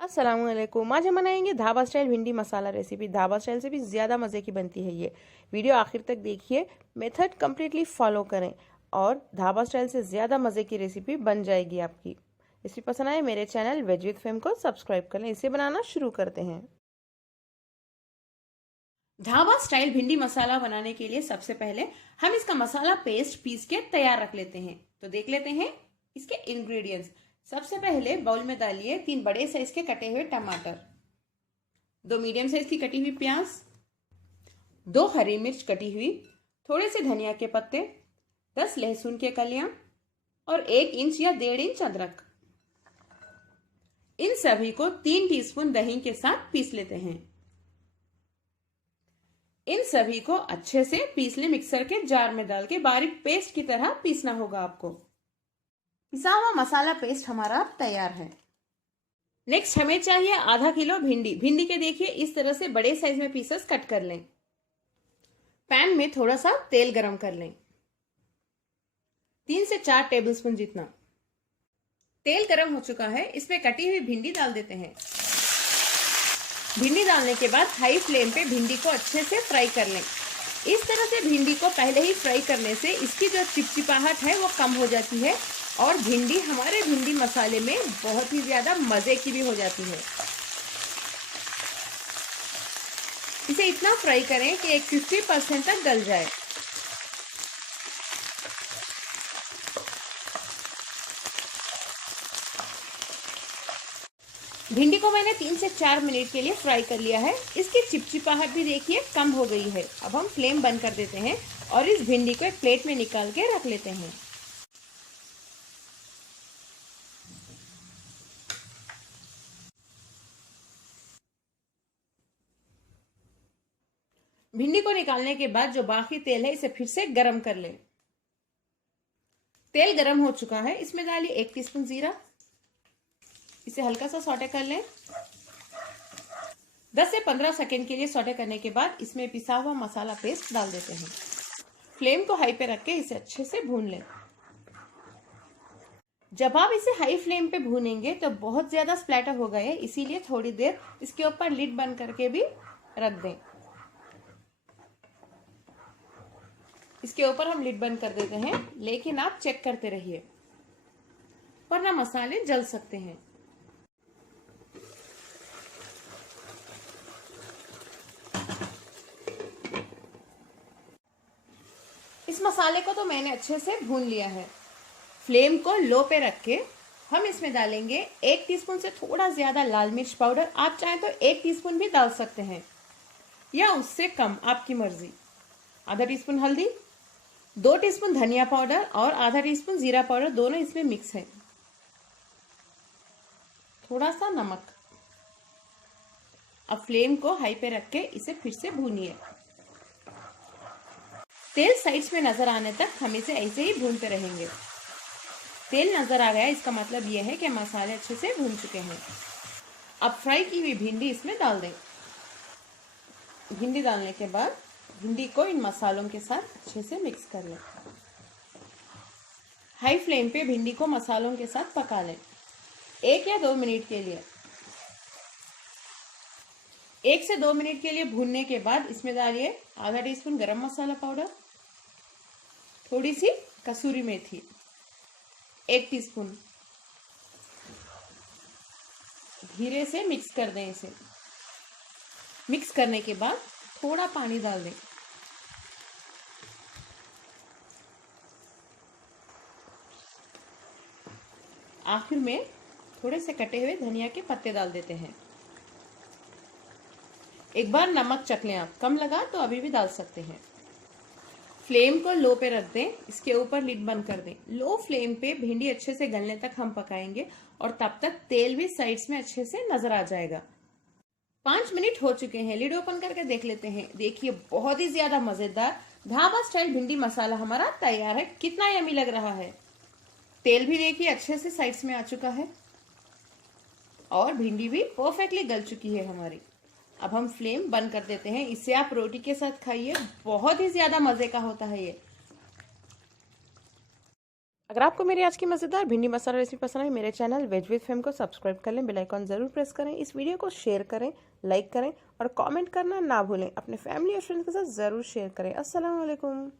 अस्सलामुअलैकुम। आज हम बनाएंगे ढाबा स्टाइल भिंडी मसाला रेसिपी। ढाबा स्टाइल से भी ज़्यादा मज़े की बनती है ये। वीडियो आखिर तक देखिए, मेथड कम्प्लीटली फॉलो करें और ढाबा स्टाइल से ज़्यादा मज़े की रेसिपी बन जाएगी आपकी। रेसिपी पसंद आए मेरे चैनल वेज विद फेम को सब्सक्राइब कर लें। इसे बनाना शुरू करते हैं। ढाबा स्टाइल भिंडी मसाला बनाने के लिए सबसे पहले हम इसका मसाला पेस्ट पीस के तैयार रख लेते हैं। तो देख लेते हैं इसके इंग्रेडिएंट्स। सबसे पहले बाउल में डालिए 3 बड़े साइज के कटे हुए टमाटर, 2 मीडियम साइज की कटी हुई प्याज, 2 हरी मिर्च कटी हुई, थोड़े से धनिया के पत्ते, 10 लहसुन के कलियां और 1 इंच या 1.5 इंच अदरक। इन सभी को 3 टीस्पून दही के साथ पीस लेते हैं। इन सभी को अच्छे से पीस ले। मिक्सर के जार में डाल के बारीक पेस्ट की तरह पीसना होगा आपको। पिसा हुआ मसाला पेस्ट हमारा तैयार है। नेक्स्ट हमें चाहिए आधा किलो भिंडी। भिंडी के देखिए इस तरह से बड़े साइज में पीसेस कट कर लें। पैन में थोड़ा सा तेल गरम कर लें, 3 से 4 टेबलस्पून जितना। तेल गरम हो चुका है, इसमें कटी हुई भिंडी डाल देते हैं। भिंडी डालने के बाद हाई फ्लेम पे भिंडी को अच्छे से फ्राई कर लें। इस तरह से भिंडी को पहले ही फ्राई करने से इसकी जो चिपचिपाहट है वो कम हो जाती है और भिंडी हमारे भिंडी मसाले में बहुत ही ज्यादा मजे की भी हो जाती है। इसे इतना फ्राई करें कि एक 50% तक गल जाए। भिंडी को मैंने 3 से 4 मिनट के लिए फ्राई कर लिया है। इसकी चिपचिपाहट भी देखिए कम हो गई है। अब हम फ्लेम बंद कर देते हैं और इस भिंडी को एक प्लेट में निकाल के रख लेते हैं। भिंडी को निकालने के बाद जो बाकी तेल है इसे फिर से गरम कर लें। तेल गरम हो चुका है, इसमें डालिए 1 टीस्पून जीरा। इसे हल्का सा सौटे कर लें। 10 से 15 सेकेंड के लिए सौटे करने के बाद इसमें पिसा हुआ मसाला पेस्ट डाल देते हैं। फ्लेम को हाई पे रख के इसे अच्छे से भून लें। जब आप इसे हाई फ्लेम पे भूनेंगे तो बहुत ज्यादा स्प्लैटर हो गए, इसीलिए थोड़ी देर इसके ऊपर लिड बंद करके भी रख दें। इसके ऊपर हम लिड बंद कर देते हैं, लेकिन आप चेक करते रहिए वरना मसाले जल सकते हैं। इस मसाले को तो मैंने अच्छे से भून लिया है। फ्लेम को लो पे रख के हम इसमें डालेंगे 1 टीस्पून से थोड़ा ज्यादा लाल मिर्च पाउडर। आप चाहें तो 1 टीस्पून भी डाल सकते हैं या उससे कम, आपकी मर्जी। आधा टीस्पून हल्दी, 2 टीस्पून धनिया पाउडर और आधा टीस्पून जीरा पाउडर, दोनों इसमें मिक्स है। थोड़ा सा नमक। अब फ्लेम को हाई पे रख के इसे फिर से भूनिए। तेल साइड्स में नजर आने तक हम इसे ऐसे ही भूनते रहेंगे। तेल नजर आ गया, इसका मतलब यह है कि मसाले अच्छे से भून चुके हैं। अब फ्राई की हुई भिंडी इसमें डाल दें। भिंडी डालने के बाद भिंडी को इन मसालों के साथ अच्छे से मिक्स कर लें। हाई फ्लेम पे भिंडी को मसालों के साथ पका लें 1 या 2 मिनट के लिए। 1 से 2 मिनट के लिए भूनने के बाद इसमें डालिए आधा टीस्पून गरम मसाला पाउडर, थोड़ी सी कसूरी मेथी, 1 टीस्पून। धीरे से मिक्स कर दें इसे। मिक्स करने के बाद थोड़ा पानी डाल दें। आखिर में थोड़े से कटे हुए धनिया के पत्ते डाल देते हैं। एक बार नमक चख लें, आप कम लगा तो अभी भी डाल सकते हैं। फ्लेम को लो पे रख दें, इसके ऊपर लिड बंद कर दें। लो फ्लेम पे भिंडी अच्छे से गलने तक हम पकाएंगे और तब तक तेल भी साइड्स में अच्छे से नजर आ जाएगा। 5 मिनट हो चुके हैं, लिड ओपन करके देख लेते हैं। देखिए बहुत ही ज्यादा मजेदार ढाबा स्टाइल भिंडी मसाला हमारा तैयार है। कितना यमी लग रहा है। तेल भी देखिए अच्छे से साइड्स में आ चुका है और भिंडी भी परफेक्टली गल चुकी है हमारी। अब हम फ्लेम बंद कर देते हैं। इसे आप रोटी के साथ खाइए, बहुत ही ज्यादा मजे का होता है ये। अगर आपको मेरी आज की मज़ेदार भिंडी मसाला रेसिपी पसंद आई, मेरे चैनल वेज विद फेम को सब्सक्राइब कर लें, बेल आइकॉन ज़रूर प्रेस करें, इस वीडियो को शेयर करें, लाइक करें और कमेंट करना ना भूलें। अपने फैमिली और फ्रेंड्स के साथ ज़रूर शेयर करें। अस्सलाम वालेकुम।